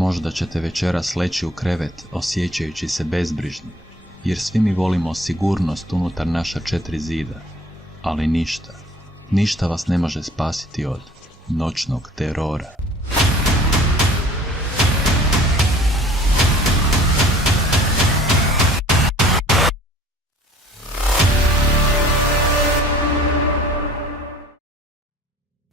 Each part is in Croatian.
Možda ćete večeras leći u krevet osjećajući se bezbrižni, jer svi mi volimo sigurnost unutar naša 4 zida, ali ništa vas ne može spasiti od noćnog terora.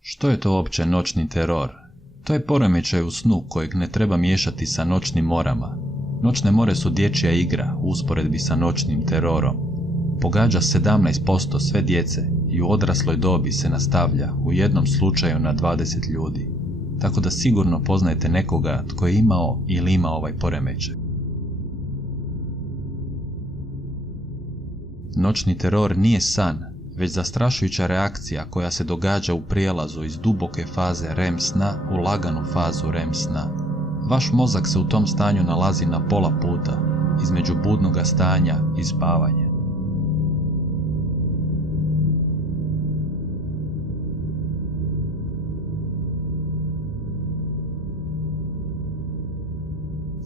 Što je to uopće noćni teror? To je poremećaj u snu kojeg ne treba miješati sa noćnim morama. Noćne more su dječja igra u usporedbi sa noćnim terorom. Pogađa 17% sve djece i u odrasloj dobi se nastavlja u jednom slučaju na 20 ljudi. Tako da sigurno poznajete nekoga tko je imao ili ima ovaj poremećaj. Noćni teror nije san, već zastrašujuća reakcija koja se događa u prijelazu iz duboke faze REM sna u laganu fazu REM sna. Vaš mozak se u tom stanju nalazi na pola puta, između budnoga stanja i spavanja.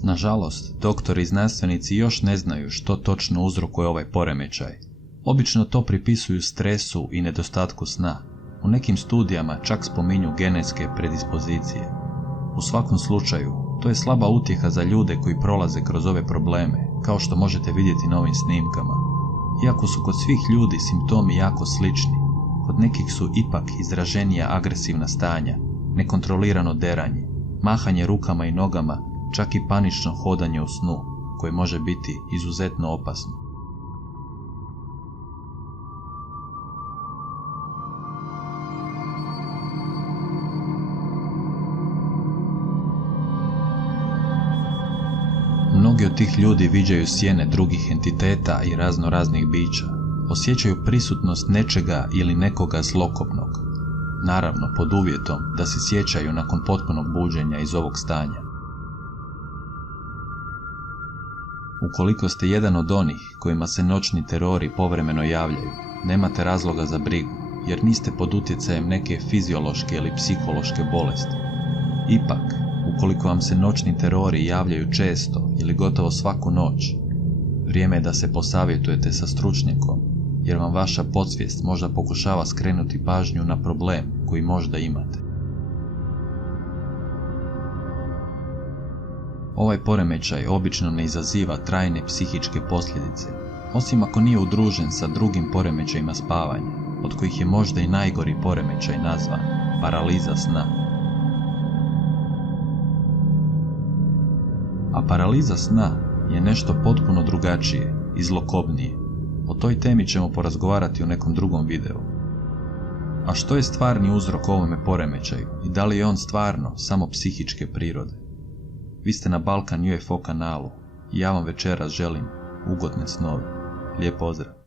Nažalost, doktori i znanstvenici još ne znaju što točno uzrokuje ovaj poremećaj. Obično to pripisuju stresu i nedostatku sna. U nekim studijama čak spominju genetske predispozicije. U svakom slučaju, to je slaba utjeha za ljude koji prolaze kroz ove probleme, kao što možete vidjeti na ovim snimkama. Iako su kod svih ljudi simptomi jako slični, kod nekih su ipak izraženija agresivna stanja, nekontrolirano deranje, mahanje rukama i nogama, čak i panično hodanje u snu, koje može biti izuzetno opasno. Mnogi od tih ljudi viđaju sjene drugih entiteta i raznih bića. Osjećaju prisutnost nečega ili nekoga zlokobnog. Naravno, pod uvjetom da se sjećaju nakon potpunog buđenja iz ovog stanja. Ukoliko ste jedan od onih kojima se noćni terori povremeno javljaju, nemate razloga za brigu, jer niste pod utjecajem neke fiziološke ili psihološke bolesti. Ipak, ukoliko vam se noćni terori javljaju često ili gotovo svaku noć, vrijeme je da se posavjetujete sa stručnjakom, jer vam vaša podsvijest možda pokušava skrenuti pažnju na problem koji možda imate. Ovaj poremećaj obično ne izaziva trajne psihičke posljedice, osim ako nije udružen sa drugim poremećajima spavanja, od kojih je možda i najgori poremećaj nazvan paraliza sna. A paraliza sna je nešto potpuno drugačije i zlokobnije. O toj temi ćemo porazgovarati u nekom drugom videu. A što je stvarni uzrok ovome poremećaju i da li je on stvarno samo psihičke prirode? Vi ste na Balkan UFO kanalu i ja vam večeras želim ugodne snove. Lijep pozdrav!